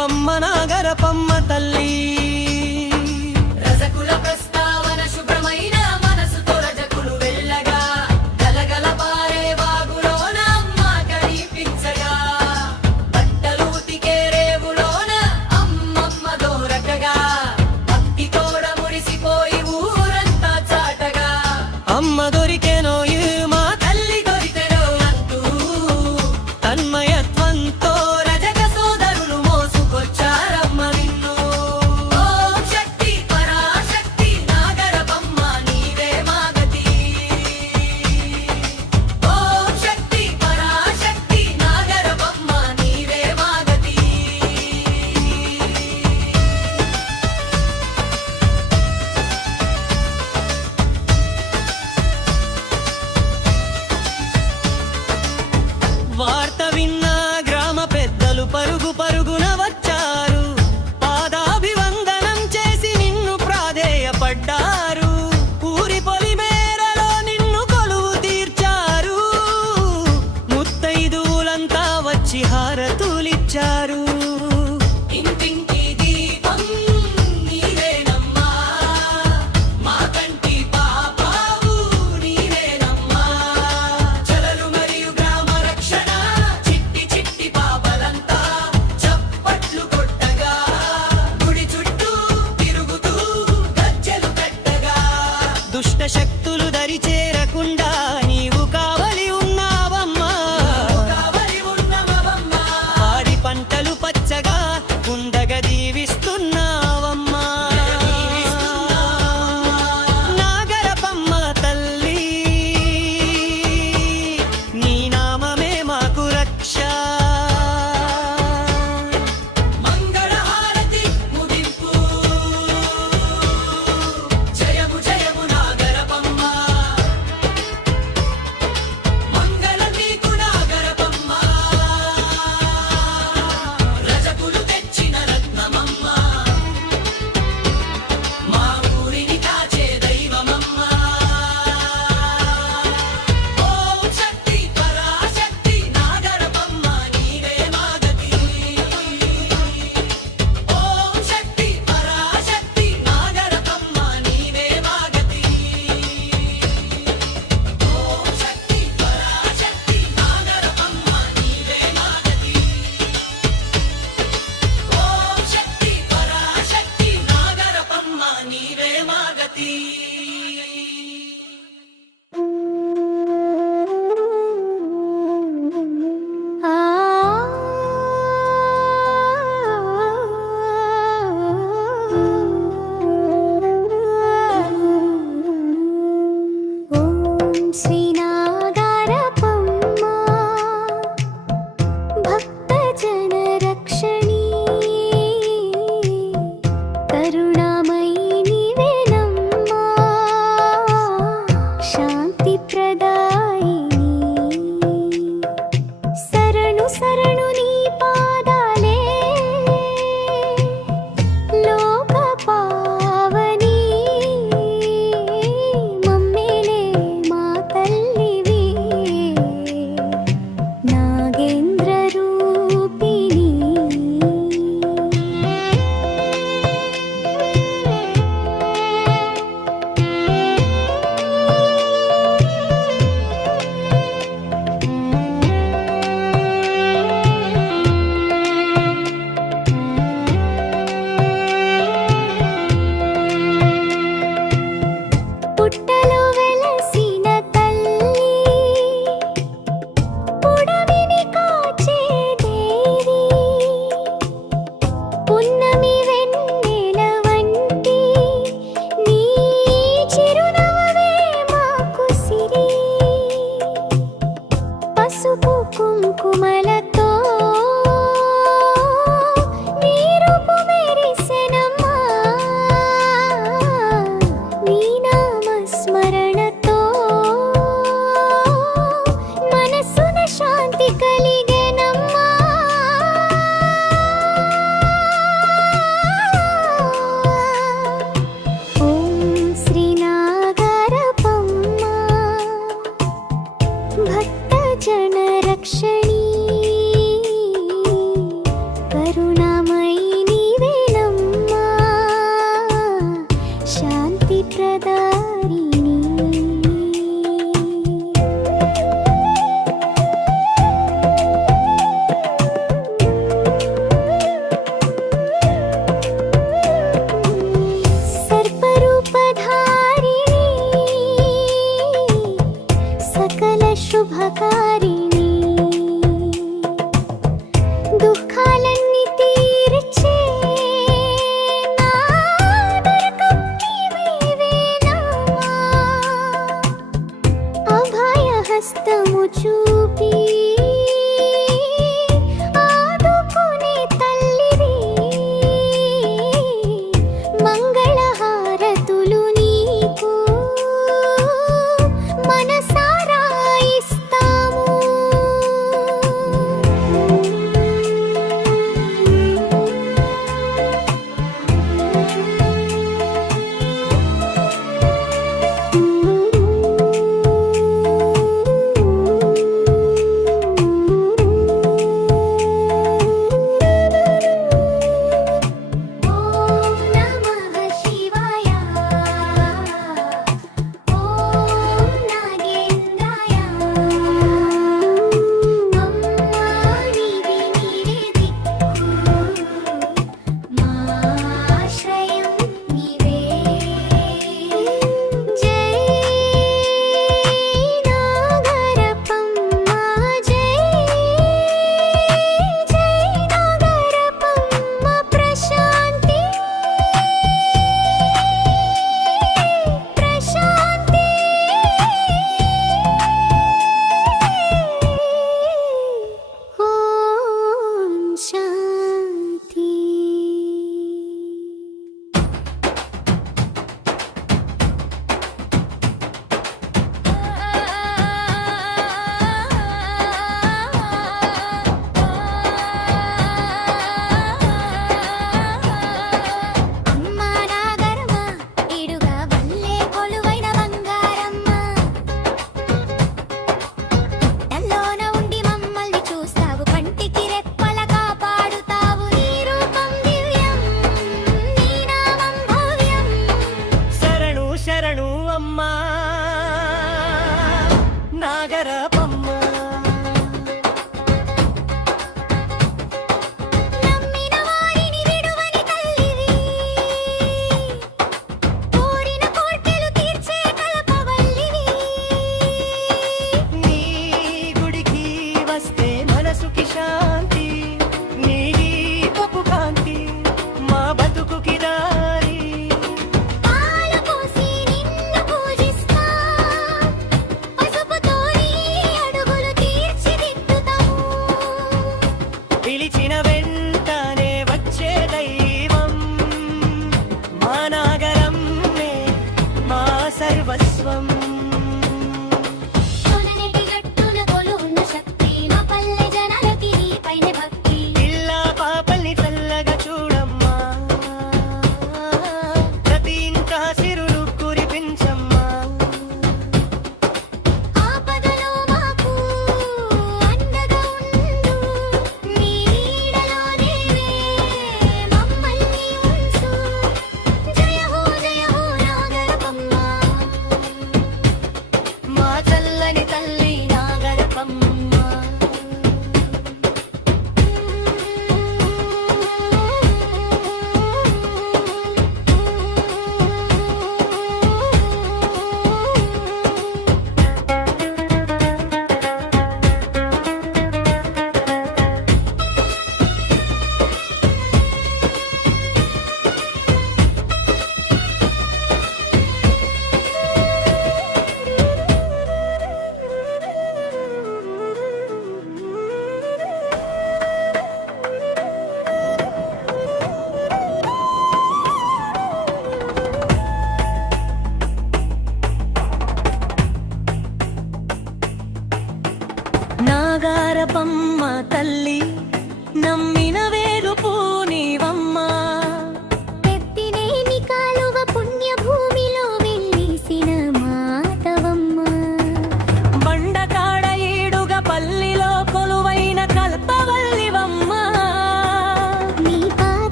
నువ్వమ్మ నాగరపమ్మ తల్లి. రజకుల ప్రస్తావన శుభ్రమైన మనసుతో రజకులు వెళ్ళగా గలగల పారే వాగులోన అమ్మ కనిపించగా బట్టలు ఉతికే రేవులోన అమ్మమ్మ దోరకగా భక్తి తోడ మురిసిపోయి ఊరంతా చాటగా అమ్మ దొరికెనో మా తల్లి దొరికెనో అంటూ తన్మయత్వంతో రజక సోదరులు మోసుకొచ్చారమ్మ నిన్ను. ఓం శక్తి పరాశక్తి నాగరపమ్మ నీవే మాగతి. ఓం శక్తి పరాశక్తి నాగరపమ్మ నీవే మాగతి. వార్త విన్న గ్రామ పెద్దలు పరుగు పరుగున వచ్చారు. పాదాభివందనం చేసి నిన్ను ప్రాధేయపడ్డారు. ఊరి పొలిమేరలో నిన్ను కొలువు తీర్చారు. ముత్తైదువులంతా వచ్చి హారతులిచ్చారు. ఇంటింటి దీపం నీవేనమ్మా, మా కంటి పాపావు నీవేనమ్మా. చలలు మరియు గ్రామ రక్షణ చిట్టి చిట్టి పాపలంతా చప్పట్లు కొట్టగా గుడి చుట్టూ తిరుగుతూ గజ్జెలు పెట్టగా దుష్ట శక్తులు దరి చేరకుండా నీవు కావలి ఉన్నావమ్మా. కావలి ఉన్నమవమ్మా. వారి పంటలు పచ్చగా ఉండగ దీవిస్తున్నావమ్మా. నాగరపమ్మ తల్లి నీ నామమే మాకు రక్ష. మంగళహారతి ముగింపు. జయము జయము నాగరపమ్మ. మంగళం నీకు నాగరపమ్మ. రజకులు తెచ్చిన రత్న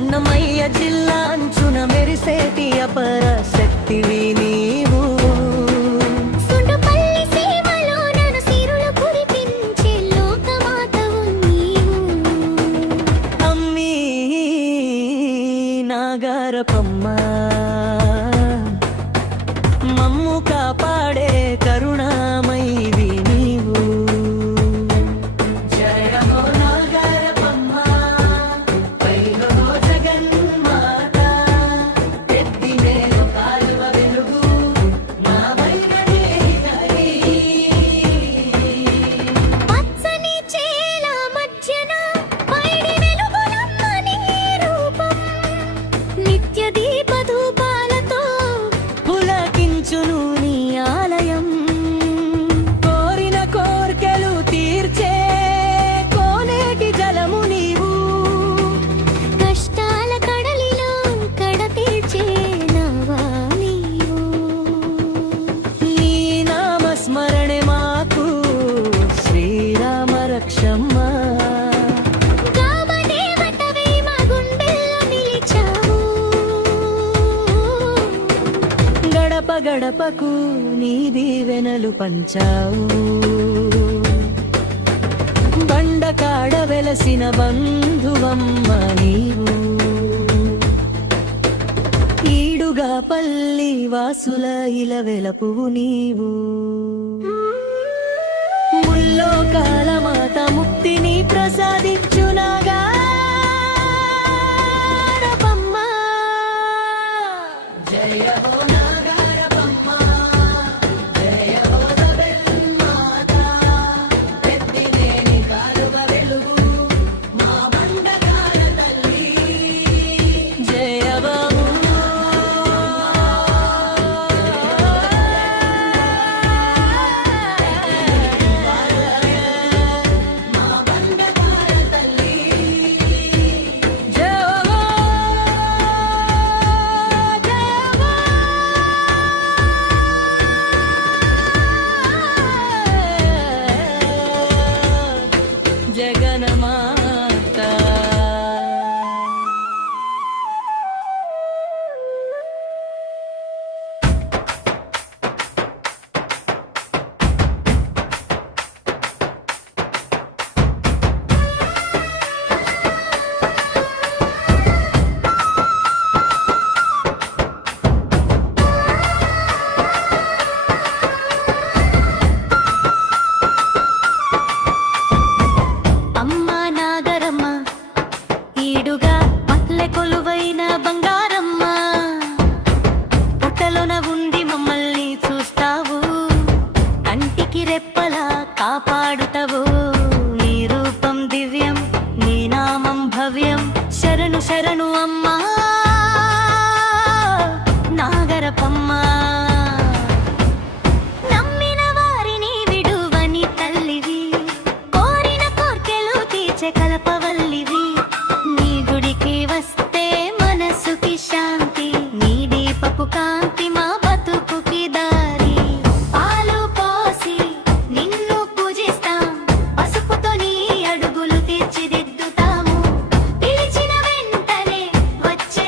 అన్నమయ్య జిల్లా అంచున మెరిసేటి అపర శక్తివి నీవు. సుండుపల్లి సీమలో నన్ను సిరులు కురిపించే లోకమాతవు నీవు. అమ్మీ నాగరపమ్మ మమ్ము కాపాడే కరుణామయివి నీవు. జయ హో నాగరపమ్మ పైలో జగన్మాత ఎత్తి మేలు కాలువ వెలుగు మా వైరనే హరి. పచ్చని చేల మధ్యన పైడి వెలుగులమ్మ నీ రూపం. నిత్య దీప ధూపాలతో పులకించును నీ ఆలయం. కోరిన కోర్కెలు తీర్చే కోనేటి జలము నీవు. కష్టాల కడలిలో కడతీర్చే నావా నీవు. నీ నామస్మరణే మాకు శ్రీరామ రక్షమ్మ. గ్రామదేవతవై మా గుండెల్లో నిలిచావు. గడప గడపకు నీ దీవెనలు పంచావు. బండకాడ వెలసిన బంధువమ్మ నీవు. ఈడుగా పల్లి వాసుల ఇలవెలపువు నీవు. ముల్లోకాల మాత ముక్తిని ప్రసాదించునాగా జయ హో నాగరపమ్మ జయ హో జగన్మాత ఎత్తినేని కాలువ వెలుగు మా బండకాల తల్లి. జయ బాబు మా బండకాల తల్లి. జయ జగన్మాత. అమ్మా నాగరమ్మ ఈడుగా పల్లె కొలువైన బంగారమ్మ. పుట్టలోన ఉండి మమ్మల్ని చూస్తావు. కంటికి రెప్పలా కాపాడుతావు. నీ రూపం దివ్యం నీ నామం భవ్యం. శరణు శరణు అమ్మా నాగరపమ్మ. నమ్మిన వారిని విడువని తల్లివి. కోరిన కోర్కెలు తీర్చే కల్పవల్లివి. నీ గుడికి వస్తే మనసుకి శాంతి. నీ దీపపు కాంతి మా బతుకుకి దారి. పాలు పోసి నిన్ను పూజిస్తాం. పసుపుతో నీ అడుగులు తీర్చిదిద్దుతాము. పిలిచిన వెంటనే వచ్చి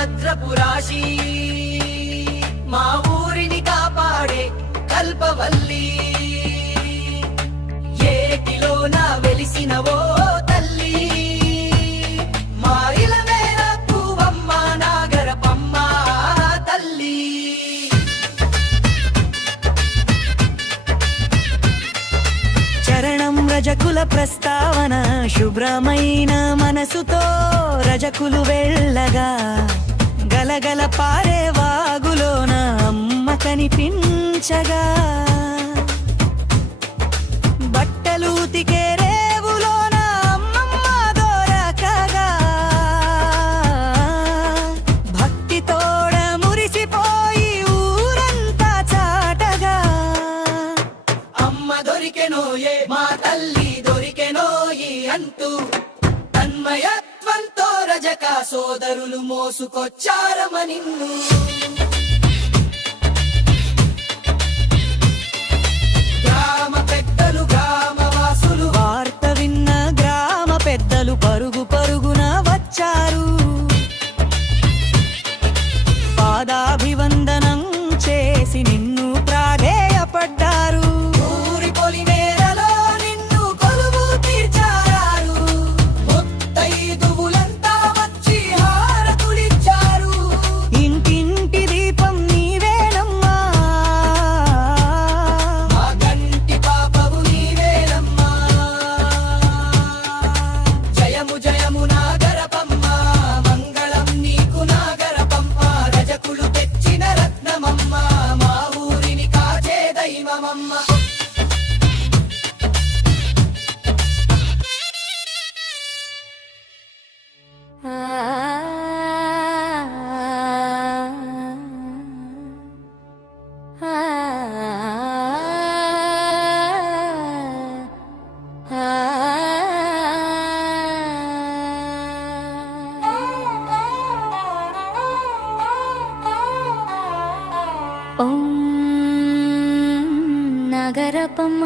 భద్రపు రాశి మా ఊరిని కాపాడే కల్పవల్లి ఏటిలోన వెలిసినవో తల్లి మా ఇలవేల పూవమ్మ నాగరపమ్మ తల్లి చరణం రజకుల ప్రస్తావన శుభ్రమైన మనసుతో రజకులు వెళ్ళగా గలగల పారే వాగులోన అమ్మ కనిపించగా బట్టలు ఉతికే రేవులోన అమ్మమ్మ దొరకగా భక్తితోడ మురిసిపోయి ఊరంతా చాటగా అమ్మ దొరికెనోయే మా తల్లి దొరికెనోయి అంటూ తన్మయత్వంతో రజక సోదరులు మోసుకొచ్చారమ నిన్ను గ్రామ పెద్దలు గ్రామవాసులు వార్త విన్న గ్రామ పెద్దలు పరుగు పరుగున వచ్చారు పాదాభివందనం చేసి నిన్ను ప్రాధేయపడ్డారు ఊరి పొలిమేరలో నిన్ను కొలువు తీర్చారు ముత్తైదువులంతా వచ్చి హారతులిచ్చారు ఇంటింటి దీపం నీవేనమ్మా మా గంటి పాపవు నీవేనమ్మా జయము జయము నాగరపమ్మ మంగళం నీకు నాగరపమ్మ రజకులు తెచ్చిన రత్నమమ్మ మా ఊరిని కాచే దైవమమ్మ ఓం నగరపమ్మ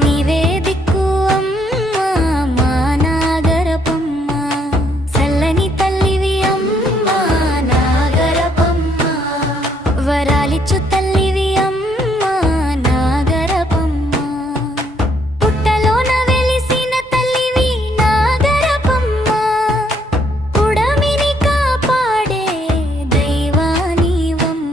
నీవే దిక్కు అమ్మా మా నాగరపమ్మ చల్లని తల్లివి అమ్మా నాగరపమ్మ వరాలిచ్చు తల్లివి అమ్మా నాగరపమ్మ పుట్టలోన వెలిసిన తల్లివి నాగరపమ్మ ఉడమిని కాపాడే దైవానివమ్మ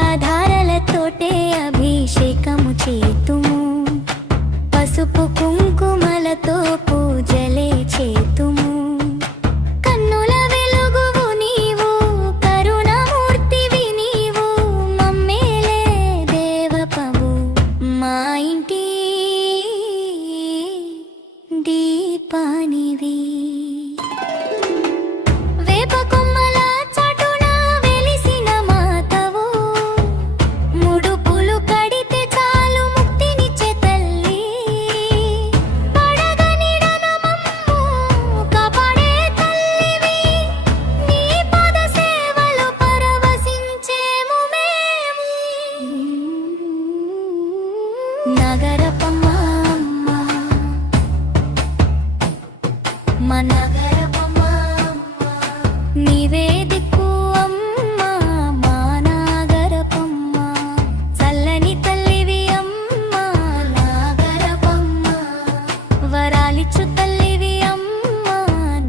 పాలాధారలతోటే అభిషేకము చేతుము పసుపు కుంకుమలతో పూజలే చేతుము కన్నుల వెలుగువు నీవు కరుణమూర్తివి నీవు మమ్మేలే దేవపవు మా ఇంటి దీపానివి వేప కొమ్మల చాటున వెలిసిన మాతవు ముడుపులు కడితే చాలు ముక్తినిచ్చే తల్లి పడగనిడన మమ్ము కాపాడే తల్లివి నీ పాద సేవలు పరవశించేము మేము నగరపమ్మ మా నగరపమ్మ నీవే దిక్కు అమ్మా మా నాగరపమ్మ చల్లని తల్లివి అమ్మా నాగరపమ్మ వరాలిచ్చు తల్లివి అమ్మా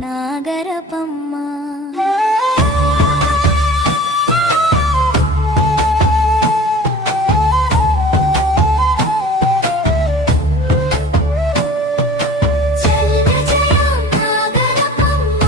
నాగరపమ్మ జయ జయ నాగరపమ్మ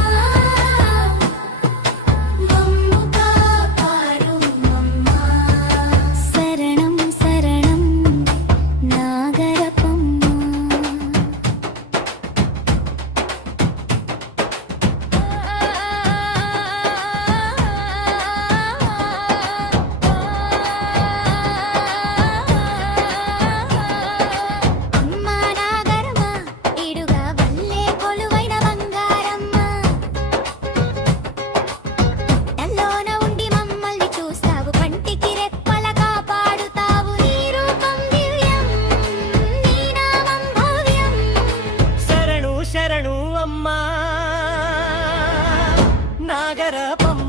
నాగరపమ్మ